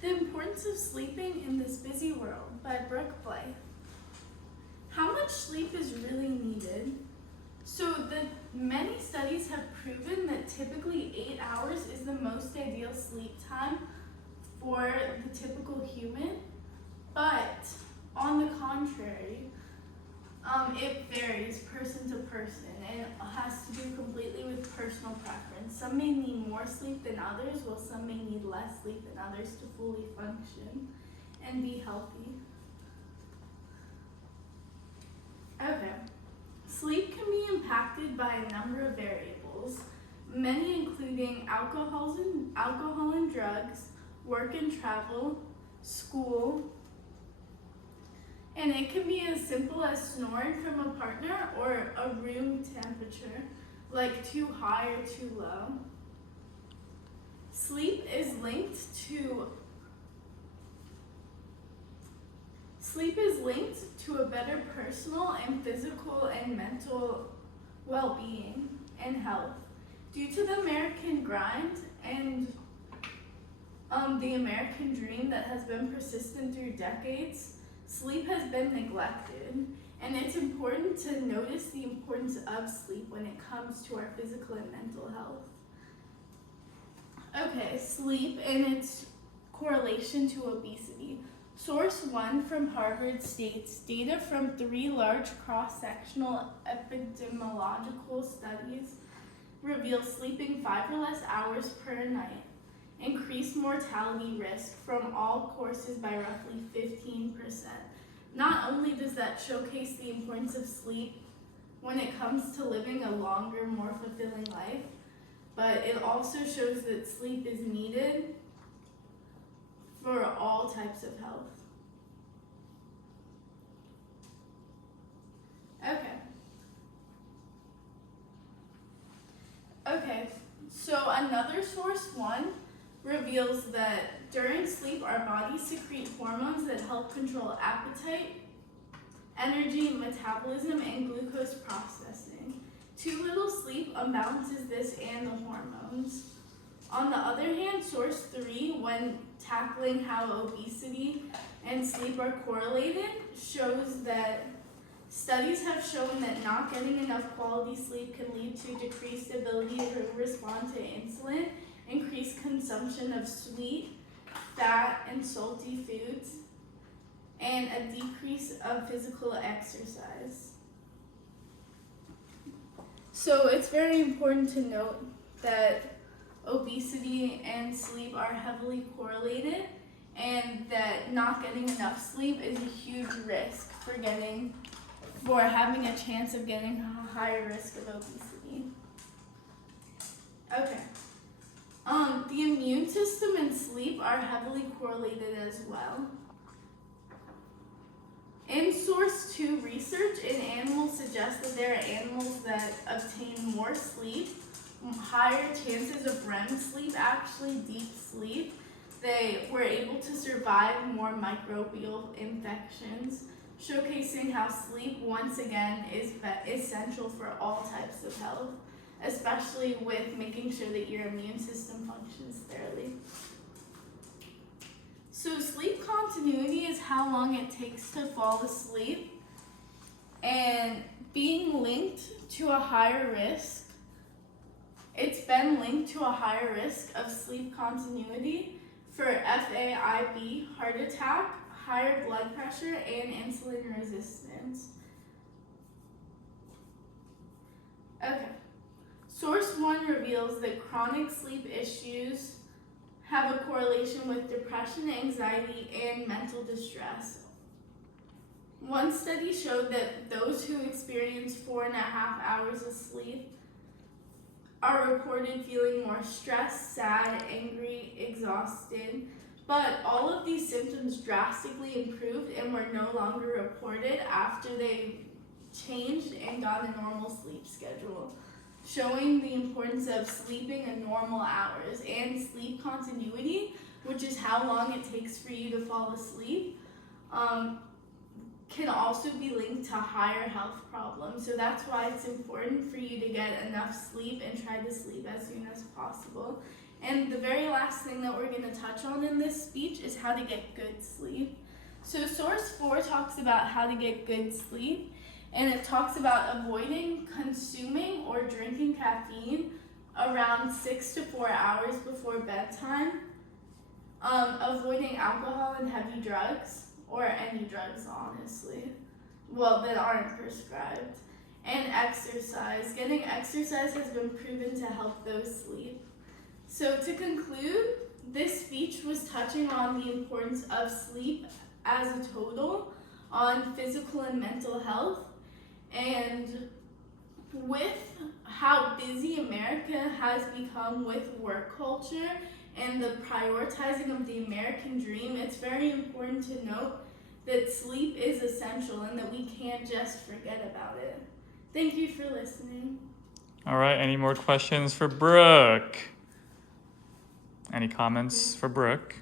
The Importance of Sleeping in This Busy World by Brooke Blythe. How much sleep is really needed? Many studies have proven that typically 8 hours is the most ideal sleep time for the typical human, but on the contrary, it varies person to person and it has to do completely with personal preference. Some may need more sleep than others, while some may need less sleep than others to fully function and be healthy. Okay. Sleep can be impacted by a number of variables, many including alcohol and drugs, work and travel, school, and it can be as simple as snoring from a partner or a room temperature, like too high or too low. Sleep is linked to a better personal and physical and mental well-being and health. Due to the American grind and the American dream that has been persistent through decades, sleep has been neglected, and it's important to notice the importance of sleep when it comes to our physical and mental health. Okay, sleep and its correlation to obesity. Source 1 from Harvard states, data from 3 large cross-sectional epidemiological studies reveal sleeping 5 or less hours per night increased mortality risk from all courses by roughly 15%. Not only does that showcase the importance of sleep when it comes to living a longer, more fulfilling life, but it also shows that sleep is needed for all types of health. Okay, so another source 1 reveals that during sleep our bodies secrete hormones that help control appetite, energy, metabolism, and glucose processing. Too little sleep unbalances this and the hormones. On the other hand, source 3, when tackling how obesity and sleep are correlated, shows that studies have shown that not getting enough quality sleep can lead to decreased ability to respond to insulin, increased consumption of sweet, fat, and salty foods, and a decrease of physical exercise. So it's very important to note that obesity and sleep are heavily correlated, and that not getting enough sleep is a huge risk for having a chance of getting a higher risk of obesity. Okay. The immune system and sleep are heavily correlated as well. In source 2 research in animals suggests that there are animals that obtain more sleep, higher chances of REM sleep, actually deep sleep. They were able to survive more microbial infections, showcasing how sleep once again is essential for all types of health, especially with making sure that your immune system functions thoroughly. So sleep continuity is how long it takes to fall asleep, and being linked to a higher risk. It's been linked to a higher risk of sleep continuity for FAIB, heart attack, higher blood pressure, and insulin resistance. Okay. Source 1 reveals that chronic sleep issues have a correlation with depression, anxiety, and mental distress. One study showed that those who experience 4.5 hours of sleep are reported feeling more stressed, sad, angry, exhausted, but all of these symptoms drastically improved and were no longer reported after they changed and got a normal sleep schedule, showing the importance of sleeping in normal hours. And sleep continuity, which is how long it takes for you to fall asleep, can also be linked to higher health problems. So that's why it's important for you to get enough sleep and try to sleep as soon as possible. And the very last thing that we're going to touch on in this speech is how to get good sleep. So source 4 talks about how to get good sleep, and it talks about avoiding consuming or drinking caffeine around 6 to 4 hours before bedtime, avoiding alcohol and heavy drugs, or any drugs, honestly, well, that aren't prescribed, and exercise. Getting exercise has been proven to help those sleep. So to conclude, this speech was touching on the importance of sleep as a total on physical and mental health, and with how busy America has become with work culture and the prioritizing of the American dream, it's very important to note that sleep is essential and that we can't just forget about it. Thank you for listening. All right, any more questions for Brooke? Any comments for Brooke?